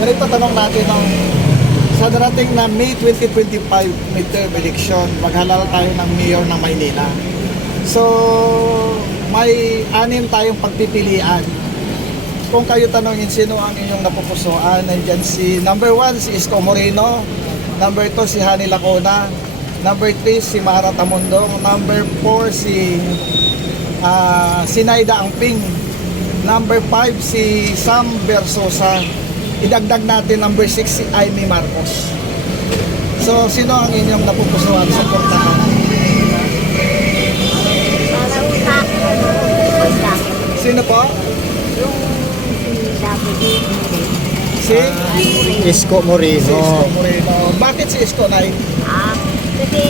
Ganito tanong natin ng sa darating na May 2025 midterm election, maghalal tayo ng mayor ng Maynila. So, may 6 tayong pagpipilian. Kung kayo tanongin sino ang inyong napupusuan, nandyan si number 1 si Isko Moreno, number 2 si Hani Lacona, number 3 si Mara Tamundong, number 4 si Naida Angping, number 5 si Sam Versosa, idagdag natin number 6 si Amy Marcos. So, sino ang inyong napupusuan sa portahan? Sino po? Si Isko Moreno. Si Isko Moreno. Bakit si Isko, Nay? Kasi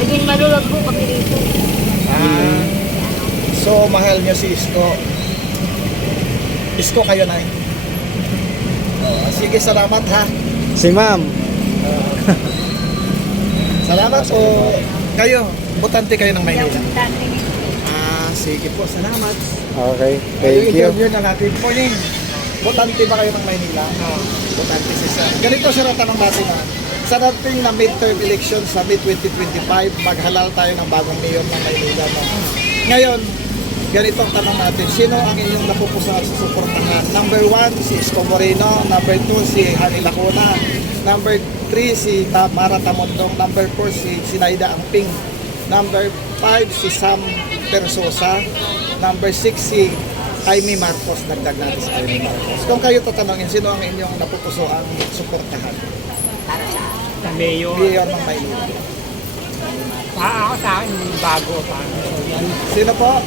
naging malulag po kami dito. So, mahal niyo si Isko. Isko kayo, Nay. Sige, salamat ha. Si Ma'am. Salamat po. Kayo, butante kayo ng Maynila. Sige po, salamat. Okay, thank you. Interview na natin. Morning. Butante ba kayo ng Maynila? Butante si Sir. Ganito sir ang tanong natin ha. Sa dating na midterm election sa May 2025, maghalal tayo ng bagong mayor ng Maynila. No? Ngayon, ganito ang tanong natin. Sino ang inyong napupusuan sa suportahan? Number 1, si Isko Moreno. Number 2, si Hani Lacona. Number 3, si Mara Tamundong. Number 4, si Naida Angping. Number 5, si Sam Versosa. Number 6, si Amy Marcos. Dagdag natin si Amy Marcos. Kung kayo tatanungin, sino ang inyong napupusuan suportahan? Sa mayor. Mayor ng Maynila. Ako sa akin, bago pa. Sino po?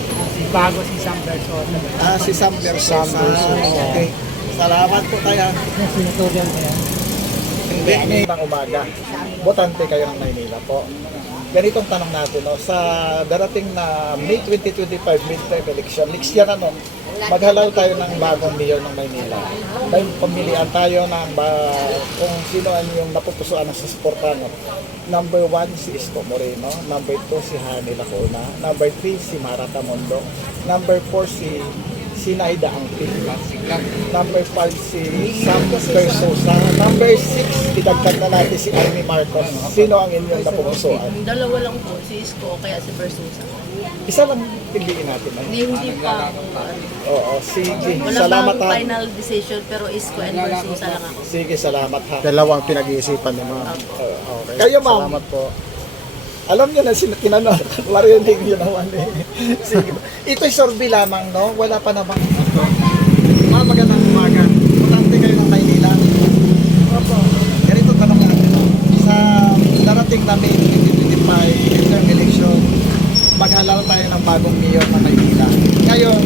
Bago si Sam Versosa. Si Sam Versosa. Sam Versosa. Okay. Salamat po tayo. Sinutugan ko yan. Hindi, may umaga. Botante kayo ng Maynila po. Ganitong tanong natin, no? Sa darating na May 2025 midterm election, next year maghalal tayo ng bagong mayor ng Maynila. Dahil pamilihan tayo ng kung sino ang yung napupusuan ng suportahan. Number 1 si Isko Moreno, number 2 si Hani Lacona, number 3 si Mara Tamundong, number 4 si Naida Angping, number 5 si Sam Versosa, number 6 idagdag na natin si Amy Marcos. Sino ang inyong napupusuan? Dalawa lang po, si Isko o kaya si Versosa. Isa lang piliin natin. Hindi pa ako. Oo, sige. Wala Salamat pang ha. final decision pero Isko and Versosa lang ako. Sige, salamat ha. Dalawang pinag-iisipan ni Ma'am. Okay. Kayo ma'am, Salamat po. alam nyo na tinanong, marinig nyo naman eh. Sige. Ito'y survey lamang, no? Wala pa namang. Ma'am, magandang umaga. Butante kayo ng Maynila. Opo. Ganito tanong natin, no? Sa darating na May 2025 midterm election, maghalal tayo ng bagong mayor ng Maynila. Ngayon,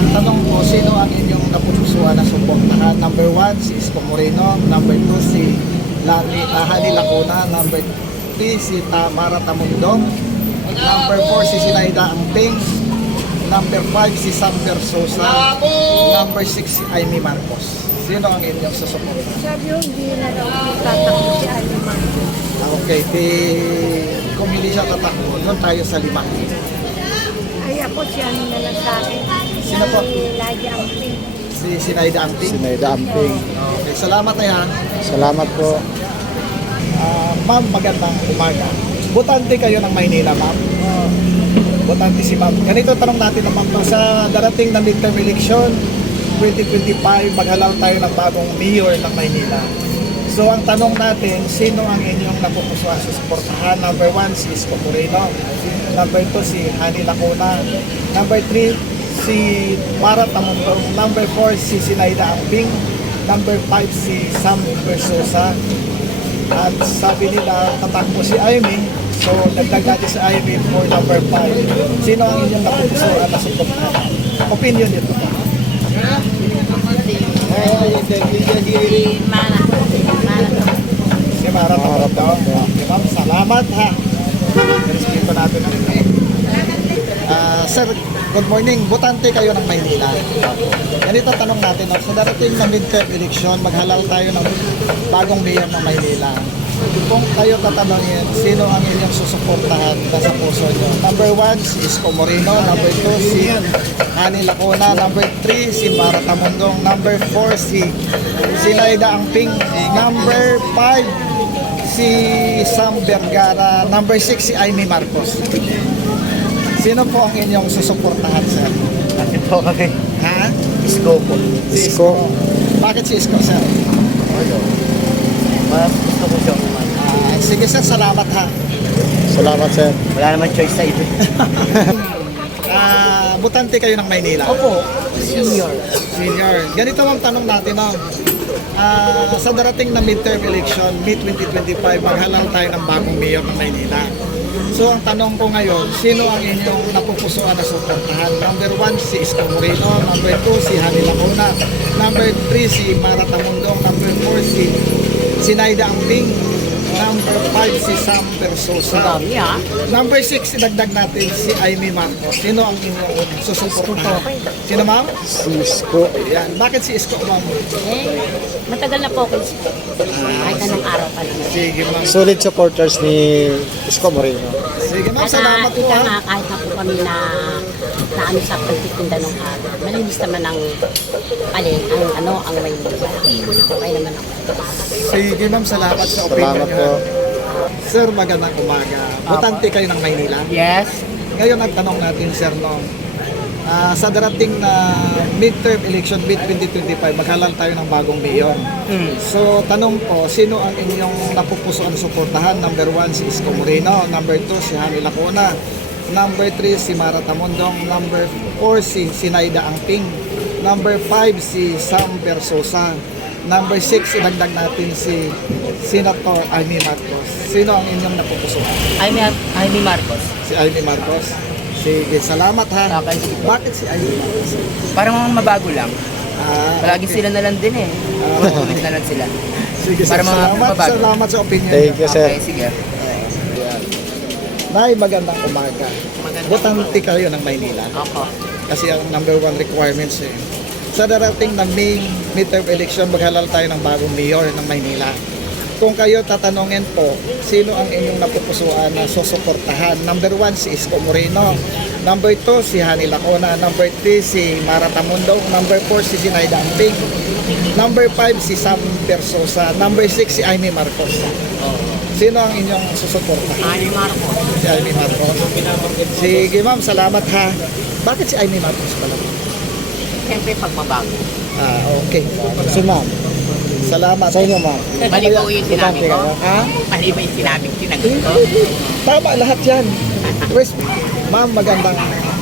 ang tanong ko, sino ang inyong napupusuan na suportahan? Number 1, si Isko Moreno. Number 2, si Hani Lacona. Number 3, si Mara Tamundong. Number 4, si Naida Angping. Number 5, si Sam Versosa. Number 6, si Amy Marcos. Sino ang inyong susuportahan? Sabi yung hindi na daw tatakbo si Amy Marcos. Okay, kung hindi siya tatakbo, doon tayo sa 5. Ay ako siya na lang sa akin. Sino po? Si Nadia Angping. Si Naida Angping. Si Naida Amping. Okay, salamat na yan. Salamat po. Ma'am, magandang umaga. Butante kayo ng Maynila, ma'am. Butante si ma'am. Ganito tanong natin naman sa darating na midterm election 2025, maghalal tayo ng bagong mayor ng Maynila. So ang tanong natin, sino ang inyong napupusuan sa suportahan? Number 1, si Isko Moreno. Number 2, si Hani Lacona. Number 3, si Mara Tamundong. Number 4, si Naida Angping. Number 5, si Sam Versosa. At sabi nila, tatakbo si Amy. So dagdag natin si Amy for number 5. Sino ang inyong napupusuan na suportahan? Opinion nito. Si Mara. Si Mara Tamundong. Okay, ma'am, salamat ha. Respeto natin ang Sir, good morning. Butante kayo ng Maynila. Ganito tanong natin, no? Sa darating na midterm election, maghalal tayo ng bagong mayor ng Maynila. Kung kayo tatanungin, sino ang inyong susuportahan na sa puso nyo? Number 1, si Isko Moreno. Number 2, si Hani Lacuna. Number 3, si Mara Tamundong. Number 4, si Sinaida Angping. Number 5, si Sam Vergara. Number 6, si Amy Marcos. Sino po ang inyong susuportahan, sir? Bakit po kami? Ha? Isko po. Si Isko. Bakit si Isko, sir? Ano? Mas gusto ko siya kumain. Sige, sir. Salamat, ha. Salamat, sir. Wala naman choice sa iba. Butante kayo ng Maynila? Opo, senior. Senior. Ganito ang tanong natin, no? Sa darating na midterm election, mid-2025, maghalal tayo ng bagong mayor ng Maynila. So, ang tanong ko ngayon, sino ang inyong napupusuan na suportahan? Number 1, si Isko Moreno. Number 2, si Hani Lacuna. Number 3, si Mara Tamundong. Number 4, si Sinaida Angping. Number 5, si Sam Versosa. Dami ah. Number 6, idagdag natin si Amy Marcos. Sino ang inyong susuportahan? Sino, ma'am? Si Isko. Yan. Bakit si Isko, ma'am? Matagal na po ako. Kahit anong araw pa lang. Sige, ma'am. Solid supporters ni Isko Moreno. Sige, ma'am. Salamat po, Ika ha. nga, kahit na po kami na ano sa pagtitinda ng araw. Malinis naman ang ang may okay naman ako. Sige, ma'am. Salamat sa opinion Salamat niyo. po. Sir, magandang umaga. Butante kayo ng Maynila. Yes. Ngayon, ang tanong natin, sir, no? Sa darating na midterm election, mid-2025, maghalal tayo ng bagong mayor. So, tanong po, sino ang inyong napupusuan suportahan? Number 1, si Isko Moreno. Number 2, si Hani Lacuna. Number 3, si Mara Tamundong. Number 4, si Sinaida Angping. Number 5, si Sam Versosa. Number 6, idagdag natin si Senator Amy Marcos. Sino ang inyong napupusuan? Amy Marcos. Si Amy Marcos. Sige, salamat, ha. Okay. Bakit si Amy Marcos? Parang mabago lang. Palagi Okay. sila na lang din eh. Ulit na lang sila. Sige, sir. Para mga Salamat, mababago. salamat sa opinion Thank niyo. you, sir. Okay, sige. Nay, magandang umaga. Butante kayo ng Maynila. Ako. Kasi ang number 1 requirements eh. Sa darating na midterm election, maghalal tayo ng bagong mayor ng Maynila. Kung kayo tatanungin po, sino ang inyong napupusuan na susuportahan? Number 1, si Isko Moreno. Number 2, si Hani Lacuna. Number 3, si Mara Tamundong. Number 4, si Sinaida Angping. Number 5, si Sam Versosa. Number 6, si Amy Marcos. Sino ang inyong susuportahan? Amy Marcos. Si Amy Marcos. Sige, ma'am, salamat, ha. Bakit si Amy Marcos pala? Siyempre pagbabago. Okay. Si ma'am. Salamat. Sa inyo, ma'am. Mali po yung sinabi ko. Ha? Mali ba yung sinabi ko? Sinagot ko? Tama lahat yan. Ma'am, magandang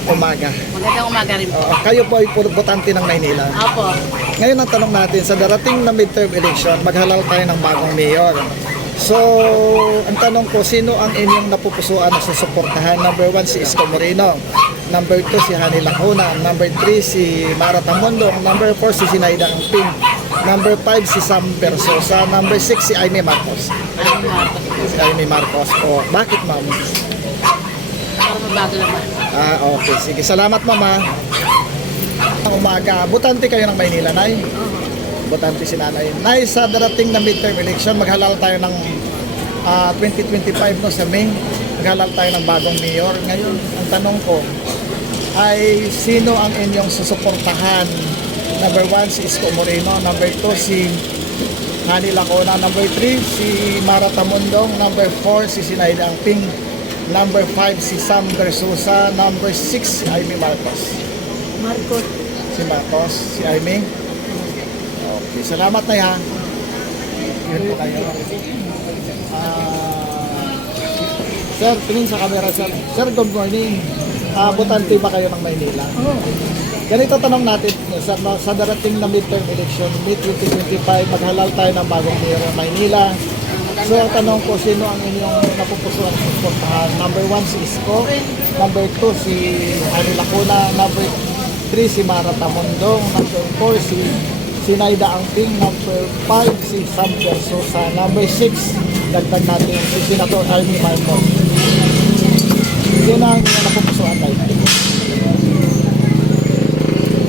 umaga. Magandang umaga rin po. Kayo po ay butante ng Maynila. Opo. Ngayon ang tanong natin, sa darating na midterm election, maghalal tayo ng bagong mayor. So, ang tanong ko, sino ang inyong napupusuan na susuportahan? Number 1, si Isko Moreno. Number 2, si Hani Lacuna. Number 3, si Mara Tamundong. Number 4, si Sinaida Angping. Number 5, si Sam Versosa. Number 6, si Amy Marcos. Amy Marcos. Si Amy Marcos po. Bakit, ma'am? Para mabago naman. Okay. Sige. Salamat, mama. Ang umaga. Butante kayo ng Maynila, Nay? Butante si Nanay. Nay, sa darating na midterm election, maghalal tayo ng 2025 no, sa May. Maghalal tayo ng bagong mayor. Ngayon, ang tanong ko ay sino ang inyong susuportahan? Number 1, si Isko Moreno. Number 2, si Hani Lacuna. Number 3, si Mara Tamundong. Number 4, si Sinaida Angping. Number 5, si Sam Versosa. Number 6, si Amy Marcos. Marcos. Si Marcos, si Amy. Okay, salamat na ha. Yun po tayo. Sir, tingin sa camera, sir. Sir, good morning. Butante ba kayo ng Maynila? Ganito tanong natin, sir, no, sa darating na midterm election, mid-2025, maghalal tayo ng bagong mayor ng Maynila. So, ang tanong ko, sino ang inyong napupusuan sa suportahan? Number 1, si Isko. Number 2, si Hani Lacuna. Number 3, si Mara Tamundong. Number 4, si Sinaida Angping. Number 5, si Sam Versosa. Number 6, dagdag natin si Senator Amy Marcos. Sino ang inyong napupusuan tayo?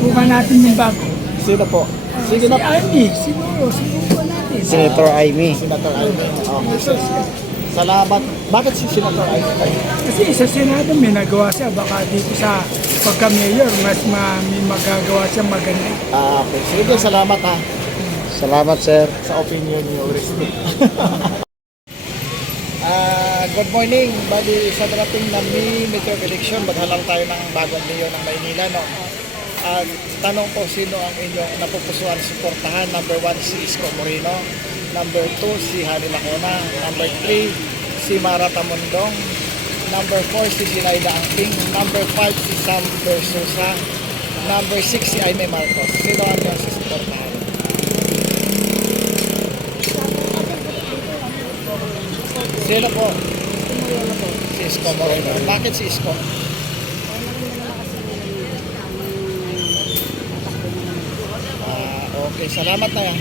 Bukan natin yung bago. Sino po? Sige na. Amy, siguro natin. Senator Amy. Senator Amy. Okay, sir. Salamat. Bakit si Senator Amy kayo? Kasi sa Senado may nagawa siya, baka dito sa pagka-mayor, may magagawa siya maganda. Okay. Sige, salamat ha. Salamat, sir. Sa opinion niyo, respect. Good morning. Bali, sa darating na midterm election, maghalang tayo ng bagong mayor ng Maynila, no? Tanong ko, sino ang inyong napupusuan suportahan? Number 1, si Isko Moreno. Number 2, si Hani Lacona. Number 3, si Mara Tamundong. Number 4, si Sinaida Angting. Number 5, si Sam Versosa. Number 6, si Aimee Marcos. Sino ang inyong susuportahan? Sino po? Si Isko Moreno. Bakit si Isko? Okay, salamat na yan.